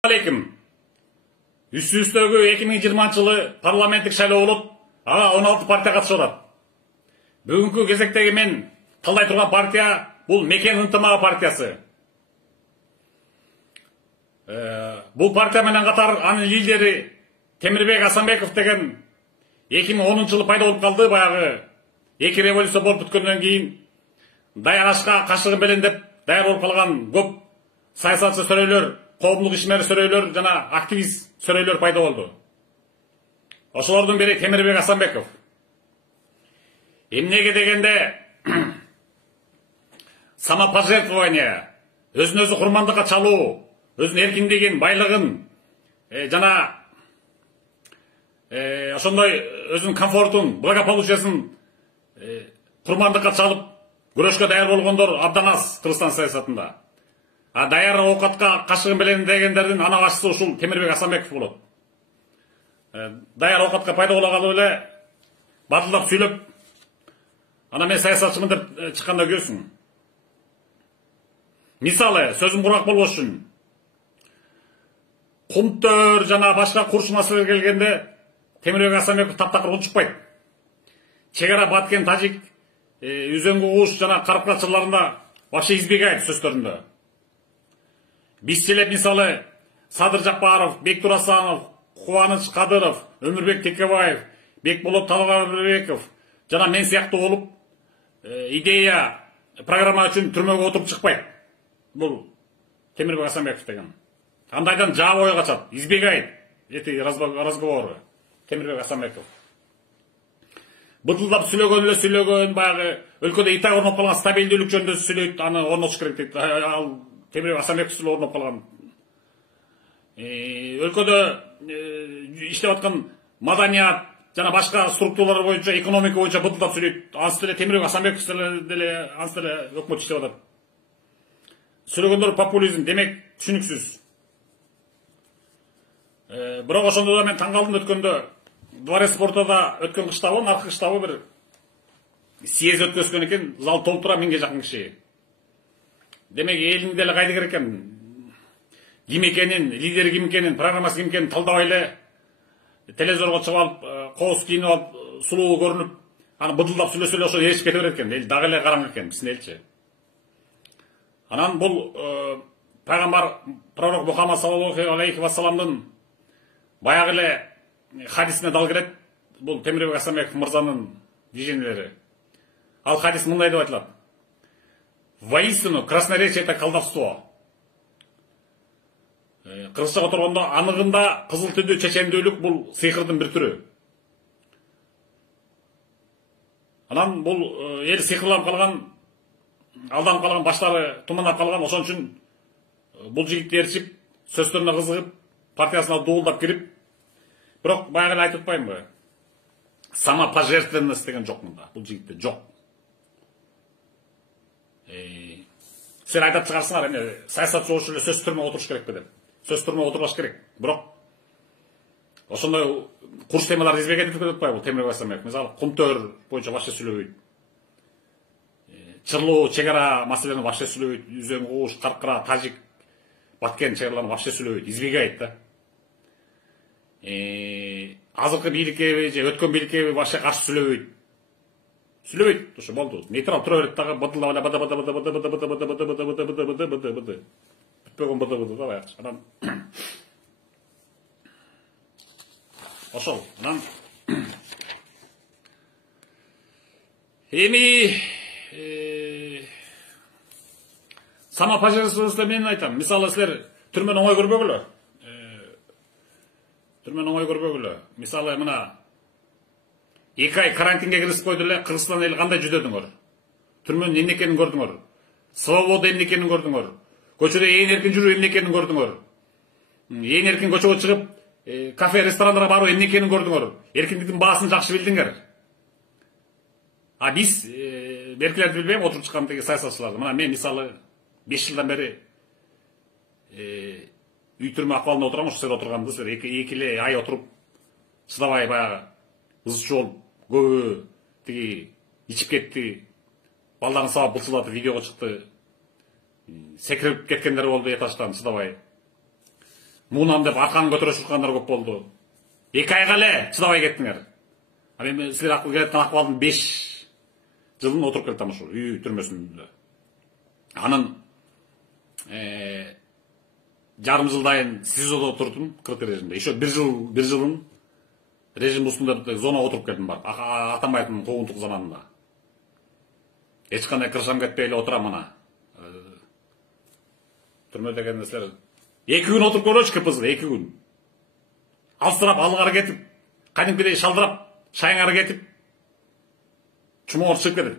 Алейкум. Үстүстөгү 2020 жылы парламенттик шайлоо болуп, ага 16 партия катышып атат. Бүгүнкү кезектеги мен талдай турган партия бул Мекен ынтымагы партиясы. Бул партия менен катар анын лидери Темирбек Асанбеков деген 2010 жылы пайда болуп калды. Баягы эки революция болуп бүткөндөн кийин даярашка кашыгын белендеп даяр болуп калган көп саясатчы сөрөйлөр, коомдук ишмер сөрөйлөр жана активист сөрөйлөр пайда болду. Ошолордун бири Темирбек Асанбеков. Эмнеге дегенде самопожертвование, өзүн өзү курмандыкка чалуу, өзүнүн эркиндигин, байлыгын жана ошондой өзүнүн комфортун, благополучиясын курмандыкка чалып күрөшкө даяр болгондор абдан аз Кыргызстан саясатында. А даяр оокатка кашыгын белен дегендердин ана башчысы ушул Темирбек Асанбеков болот. Даяр оокатка пайда боло калып эле батылдап сүйлөп, ана мен саясатчымын деп чыкканда көрсүң. Мисалы, сөзүм курак болбош үчүн, кумтөр жана башка курч маселеге келгенде Темирбек Асанбеков таптакыр унчукпайт. Чек ара баткен тажик, Үзөңгү куш жана Карпкат жырларында вообще избегает сөздөрүндө. Бизчелеп мисалы Садыр Жапаров, Бектур Асанов, Кубаныч Кадыров, Өмүрбек Текебаев, Бекболот Талгабеков жана мен сыяктуу болуп идея программа үчүн түрмөгө отуруп чыкпайт. Бул Темирбек Асанбеков деген. Андайдан жаап ой качат, избегает эти разговоры. Темирбек Асанбеков. Бытылдап сүйлөгөн, баягы өлкөдө итак орноп калган стабилдүүлүк жөнүндө сүйлөйт, аны орнотуш керек дейт. Ал Темирбек Асанбеков сүйлөп орноп калган. Өлкөдө иштеп аткан маданият жана башка структуралар боюнча, экономика боюнча бытылдап сүйлөйт. Ансы деле Темирбек Асанбеков деле ансы деле өкмөт иштеп атат. Сүйлөгөндөр популизм, демек түшүнүксүз. Бирок ошондо да мен таң калдым өткөндө Дворец спортада өткөн кыштабы, наркы кыштабы бир съезд өткөзгөн экен, зал толтура 1000ге жакын киши. Демек элдин деле кайда керек экен? Ким экенин, лидери ким экенин, программасы ким экенин талдабай эле телевизорго чыгып алып, кооз кийинип алып, сулуу көрүнүп, аны быдылдап сүйлөсө эле ошо ээрчип кете берет экен. Эл дагы эле караңыр экен, биздин элчи. Анан бул пайгамбар пророк Мухаммад саллаллаху алейхи вассаламдын баягы эле хадисине дал келет. Бул Темирбек Асанбеков мырзанын движениелери. Ал хадис мындай деп айтылат: воистину красноречие — это колдовство. Кыргызча отургондо аныгында кызыл түндүү чечендүүлүк бул сыйкырдын бир түрү. Анан бул эл сыйкырланып калган, алданып калган, баштары туманап калган. Ошон үчүн бул жигитти ээрчип, сөздөрүнө кызыгып, партиясына дуулдап кирип, бирок баягы эле айтып атпаймынбы? Самопожертвованность деген жок мында. Бул жигитте жок. Сен айтып чыгарсыңар, эми саясатчы болуш эле сөз түрмөгө отуруш керекпи деп. Сөз түрмөгө отурбаш керек. Бирок ошондой курч темаларды избегет этип атпайбы бул Темирбек Асанбеков? Мисалы, кумтөр боюнча вообще сүйлөбөйт. Чырлоо, чек ара маселени вообще сүйлөбөйт. Үзөң куш, Каркыра, Тажик, Баткен чек араларын вообще сүйлөбөйт. Избегает да. Азыркы бийликке же өткөн бийликке вообще каршы сүйлөбөйт. Сүйлөбөйт, ошо болду. Нейтрал тура берет дагы, быдылдап эле быды бүтпөгөн быды да баягы. Анан ошол. Анан эми самопожертвованность мен айтам. Мисалы, силер түрмөнү оңой көрбөгүлө. Түрмөнү оңой көрбөгүлө. Мисалы, мына 2 ай карантинге киргизип койду эле, Кыргызстан эл кандай жүдөдүңөр? Түрмөнүн эмне экенин көрдүңөр? Свобода эмне экенин көрдүңөр? Көчөдө ээн эркин жүрүү эмне экенин көрдүңөр? Ээн эркин көчөгө чыгып, кафе, ресторандарга баруу эмне экенин көрдүңөр? Эркиндиктин баасын жакшы билдиңер. А биз беркилерди билбейм, отуруп чыккан теги саясатчыларды. Мына мен мисалы 5 жылдан бери үй түрмө акыбалында отурам, ошол жерде отурганда силер 2 эле ай отуруп чыдабай баягы ызчы болуп, көбү тиги ичип кетти, балдарын сабап былчылатып видеого чыкты, секирип кеткендер болду этаждан чыдабай. муунан деп арканы көтөрө чыккандар көп болду. 2 айга эле чыдабай кеттиңер. Ал эми силер акыл келаткан акыбалдын 5 жылын отуруп келатам ушул үй түрмөсүндө. Анын жарым жылдайын СИЗОдо отурдум, 40 режимде. Еще 1 жылын режим устунда зонага отуруп келдим бар. Атамбаевдин куугунтук заманында. Эч кандай кыршам кетпей эле отурам ана. Түрмө деген силер 2 күн отуруп көрөчү КПЗ, 2 күн. Алсырап, алгары кетип, кадимкидей шалдырап, шайыңары кетип, чумоор чыгып кетет.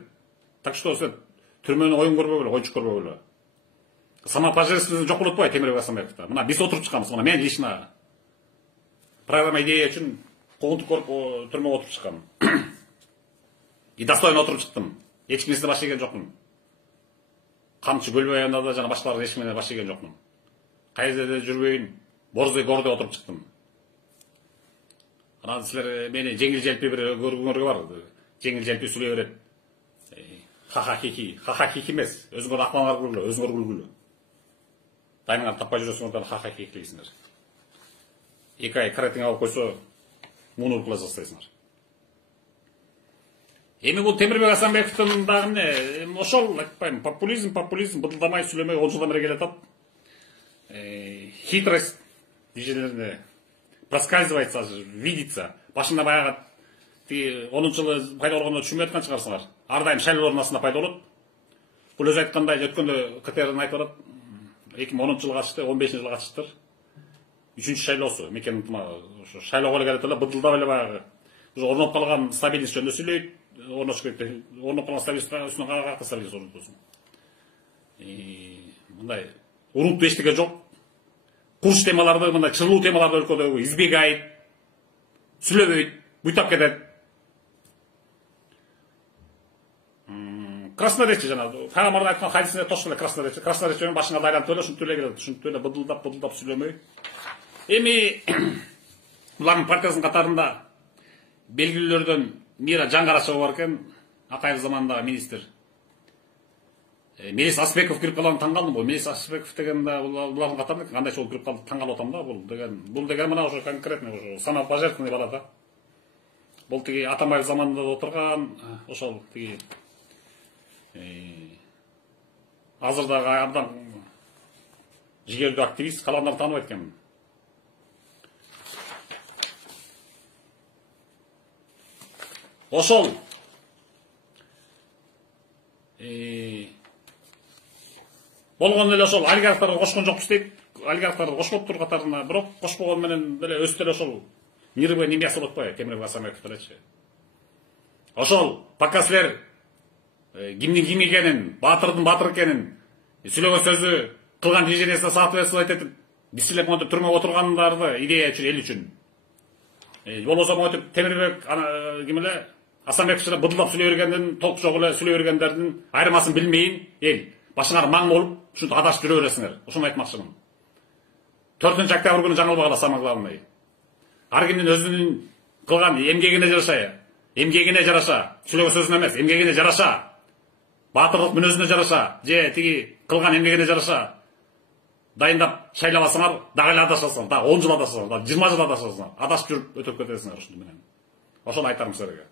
Так что силер түрмөнү оюн көрбөгүлө, ойчук көрбөгүлө. Самопожертвование жок болот болбойт Темирбек Асанбековдо. Мына биз отуруп чыкканбыз, мына мен лично программа идея үчүн куугунтук көрүп түрмөгө отуруп чыккам. И достойно отуруп чыктым. Эч кимсине баш ийген жокмун. Камчы Көлбаевна да жана башкалар эч кимине баш ийген жокмун. Кай жерде жүрбөйүн, борзой гордой отуруп чыктым. Анан силер мени жеңил желпи бир көргүңөргө бар. Жеңил желпи сүйлөй берет. Ха-ха-хи-хи эмес. Өзүңөр акылыңар күлгүлө, өзүңөр күлгүлө. Дайыңар таппай жүрөсүңөр, ха-ха-хи дейсиңер. 2 ай каратиң алып койсо, муну укла жасайсыңар. Эми бул Темирбек Асанбековдун дагы ошол айтпайм, популизм быдылдамай сүйлөмөй 10 жылдан бери келатат. Хитрость движениелеринде проскальзывается, видится. Башында баягы 10-жылы пайда болгондо түшүнбөй аткан чыгарсыңар. Ар дайым шайлоолордун астында пайда болот. Бул өзү айткандай, өткөндө КТРдин айтып атат. 2010-жылы катышты, 15-жылы катыштыр. 3-чү шайлоосу, мекен шайлоого эле келет эле быдылдап эле баягы. Уже орноп калган стабилист жөнүндө сүйлөйт. Орноп калган стабилист үстүнө каякта стабилист орнотосуң. Мындай урунтуу эчтеке жок. Курч темаларды, мындай чырлуу темаларды өлкөдөгү избегайт, сүйлөбөйт, буйтап кетет. Красноречие жана пайгамбардын айткан хадисинде тош эле красноречие. Красноречиенин башыңа айлантып эле ушинтип эле келет. Ушинтип эле быдылдап сүйлөмөй. Эми булардын партиясынын катарында белгилүүлөрдөн Мира Жаңгарашева бар экен, Акаев заманындагы министр. Мелис Асбеков кирип калганын таң калдым. Бул Мелис Асбеков деген да булардын катарында кандай жол кирип калды, таң калып атам да. Бул деген мына уже конкретно уже самопожертвование бала да. Бул тиги Атамбаев заманында отурган, ошол тиги азырдагы абдан жигердүү активист, каламдар тааныбайт экен. Ошол болгон эле ошол олигархтарды кошкон жокпуз дейт. Олигархтарды кошпоптур катарына, бирок кошпогон менен деле өзү деле ошол мирбе немеси болот го, Темирбек Асанбеков делечи. Ошол пока силер кимдин ким экенин, баатырдын баатыр экенин, сүйлөгөн сөзү, кылган движениясына соответствовать этип, биз силер монтип түрмөгө отургандарды идея үчүн, эл үчүн. Болбосо монтип Темирбек ким эле Асанбеков жана быдылдап сүйлөй бергендин, толк жок эле сүйлөй бергендердин айырмасын билмейин, эл башыңар маң болуп, ушинтип адашып жүрө бересиңер. Ушуну айтмакчымын. 4 октябрь күнү жаңылбагыла самое главное. Ар кимдин өзүнүн кылган эмгегине жараша, сүйлөгөн сөзүнө эмес, эмгегине жараша, баатырлык мүнөзүнө жараша, же тиги кылган эмгегине жараша дайындап шайлабасаңар, дагы эле адашасыңар, дагы 10 жыл адашасыңар, дагы 20 жыл адашасыңар, адашып жүрүп өтүп кетесиңер ушуну менен. Ошону айтарым силерге.